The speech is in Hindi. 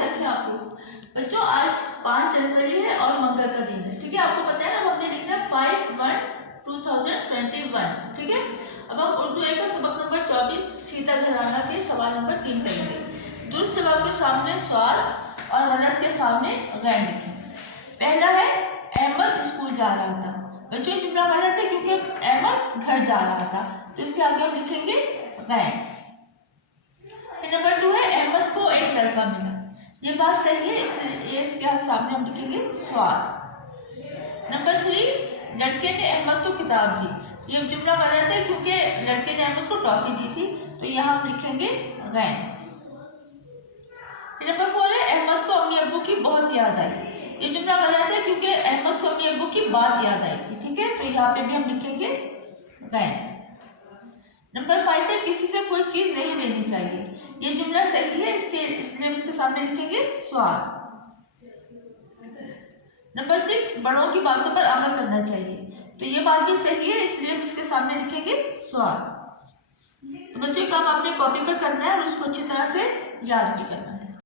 कैसे आपको बच्चों, आज 5 जनवरी है और मंगल का दिन है। ठीक है, आपको पता है ना, हमने लिखना है 5/1/2021। ठीक है, अब हम उर्दू ए का सबक नंबर 24 सीता घराना के सवाल नंबर 3 करेंगे। दुरुस्त जवाब के सामने स्वाद और गलत के सामने गैर लिखें। पहला है अहमद स्कूल जा रहा था। बच्चों ये जुमला गलत है क्योंकि अहमद घर जा रहा था, तो इसके आगे हम लिखेंगे गैर। नंबर 2 है अहमद को एक लड़का मिला। ये बात सही है, इसलिए इसके सामने हम लिखेंगे स्वाद। नंबर 3 लड़के ने अहमद को किताब दी। ये जुमला गलत है क्योंकि लड़के ने अहमद को टॉफी दी थी, तो यहाँ हम लिखेंगे गैर। नंबर 4 है अहमद को अपने अब्बू की बहुत याद आई। ये जुमला गलत है क्योंकि अहमद को अपने अब्बू की बात याद आई थी। ठीक है, तो यहाँ पे भी हम लिखेंगे गैर। नंबर 5 है किसी से कोई चीज नहीं लेनी चाहिए। ये जुमला सही है, इसलिए हम इसके सामने लिखेंगे स्वाद। नंबर 6 बड़ों की बातों पर अमल करना चाहिए। तो ये बात भी सही है, इसलिए हम इसके सामने लिखेंगे स्वाद। तो बच्चों काम आपने कॉपी पर करना है और उसको अच्छी तरह से याद भी करना है।